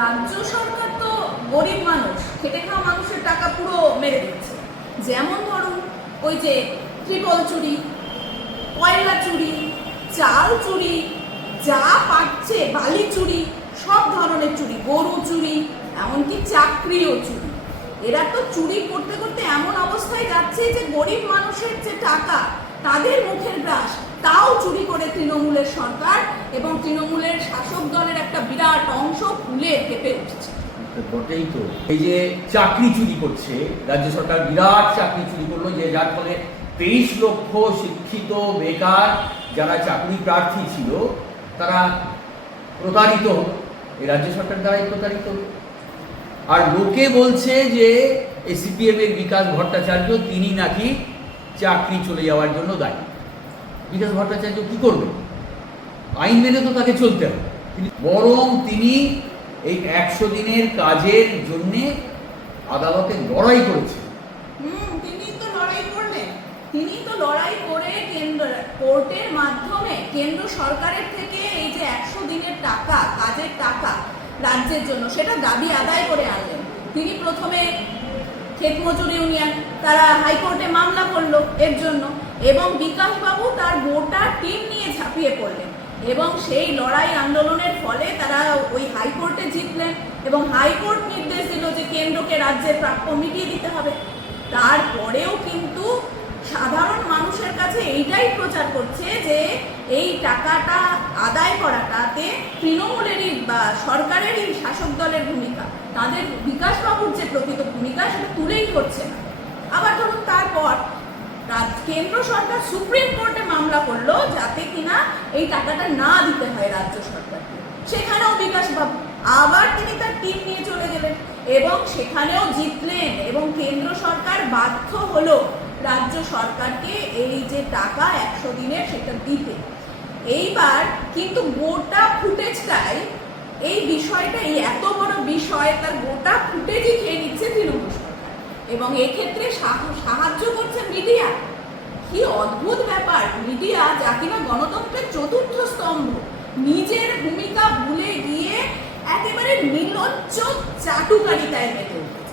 রাজ্য সরকার তো গরিব মানুষ, খেটে খাওয়া মানুষের টাকা পুরো মেরে দিচ্ছে। যেমন ধরুন ওই যে ত্রিপল চুরি, কয়লা চুরি, চাল চুরি, যা পাচ্ছে, বালি চুরি, সব ধরনের চুরি, গরু চুরি, এমনকি চাকরিও চুরি। এরা তো চুরি করতে করতে এমন অবস্থায় যাচ্ছে যে গরিব মানুষের যে টাকা, তাদের মুখের গ্রাস তাও চুরি করে তৃণমূলের সরকার এবং তৃণমূলের শাসক দলের একটা বিরাট অংশ ফুলে ফেপে উঠছে। বটেই তো। এই যে চাকরি চুরি করছে, রাজ্য সরকার বিরাট চাকরি চুরি করল, যে যার ফলে তেইশ লক্ষ শিক্ষিত বেকার যারা চাকরি প্রার্থী ছিল, তারা প্রতারিত এই রাজ্য সরকার দ্বারাই প্রতারিত আর লোকে বলছে যে এই সিপিএম এর বিকাশ ভট্টাচার্য, তিনি নাকি চাকরি চলে যাওয়ার জন্য দায়ী। বিকাশ ভট্টাচার্য কি করবে? আইন মেনে তো তাকে চলতে হবে। বরং তিনি এই একশো দিনের কাজের জন্যে আদালতে লড়াই করেছে তিনি তো লড়াই করলেন। তিনি তো লড়াই করে কেন্দ্র, কোর্টের মাধ্যমে কেন্দ্র সরকারের থেকে এই যে একশো দিনের টাকা, কাজের টাকা রাজ্যের জন্য, সেটা দাবি আদায় করে আনলেন। তিনি প্রথমে ক্ষেত মজুর ইউনিয়ন তারা হাইকোর্টে মামলা করল এর জন্য। এবং বিকাশবাবু তার গোটা টিম নিয়ে ঝাঁপিয়ে পড়লেন এবং সেই লড়াই আন্দোলনের ফলে তারা ওই হাইকোর্টে জিতলেন এবং হাইকোর্ট নির্দেশ দিল যে কেন্দ্রকে রাজ্যের প্রাপ্য মিটিয়ে দিতে হবে। তারপরেও কিন্তু সাধারণ মানুষের কাছে এইটাই প্রচার করছে যে এই টাকাটা আদায় করাটাতে তৃণমূলেরই বা সরকারেরই শাসক দলের ভূমিকা। তাদের বিকাশবাবুর যে প্রকৃত ভূমিকা সেটা তুলেই করছে না। আবার ধরুন রাজ- কেন্দ্র সরকার সুপ্রিম কোর্টে মামলা করল যাতে কিনা এই টাকাটা না দিতে হয় রাজ্য সরকারকে। সেখানেও বিকাশবাবু আবার তিনি তার টিম নিয়ে চলে গেলেন এবং সেখানেও জিতলেন এবং কেন্দ্র সরকার বাধ্য হলো রাজ্য সরকারকে এই যে টাকা একশো দিনের সেটা দিতে। এইবার কিন্তু গোটা ফুটেজটাই, এই বিষয়টা এই এত বড় বিষয়, তার গোটা ফুটেজই খেয়ে নিচ্ছে তৃণমূল সরকার। এবং এক্ষেত্রে সাহ- সাহায্য করছে মিডিয়া। কি অদ্ভুত ব্যাপার? মিডিয়া যা কিনা গণতন্ত্রের চতুর্থ স্তম্ভ, নিজের ভূমিকা ভুলে গিয়ে একেবারে নির্লজ্জ চাটুকারিতায় মেতে না